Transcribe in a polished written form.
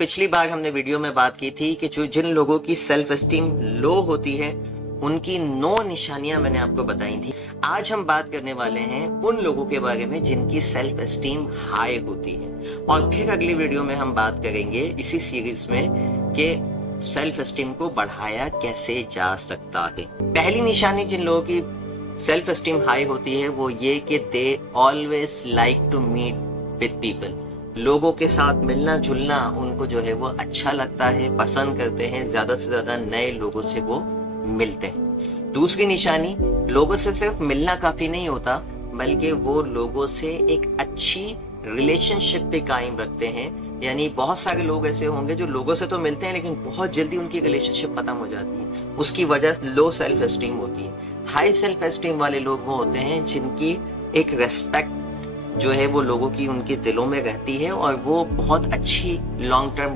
पिछली बार हमने वीडियो में बात की थी कि जिन लोगों की सेल्फ एस्टीम लो होती है उनकी 9 निशानियां मैंने आपको बताई थी। आज हम बात करने वाले हैं उन लोगों के बारे में जिनकी सेल्फ एस्टीम हाई होती है और फिर अगली वीडियो में हम बात करेंगे इसी सीरीज में कि सेल्फ एस्टीम को बढ़ाया कैसे जा सकता है। पहली निशानी जिन लोगों की सेल्फ एस्टीम हाई होती है वो ये कि they always like to meet with people. लोगों के साथ मिलना जुलना उनको जो है वो अच्छा लगता है, पसंद करते हैं, ज्यादा से ज्यादा नए लोगों से वो मिलते हैं। दूसरी निशानी, लोगों से सिर्फ मिलना काफी नहीं होता बल्कि वो लोगों से एक अच्छी रिलेशनशिप भी कायम रखते हैं। यानी बहुत सारे लोग ऐसे होंगे जो लोगों से तो मिलते हैं लेकिन बहुत जल्दी उनकी रिलेशनशिप खत्म हो जाती है, उसकी वजह लो सेल्फ एस्टीम होती है। हाई सेल्फ एस्टीम वाले लोग वो होते हैं जिनकी एक रेस्पेक्ट जो है वो लोगों की उनके दिलों में रहती है और वो बहुत अच्छी लॉन्ग टर्म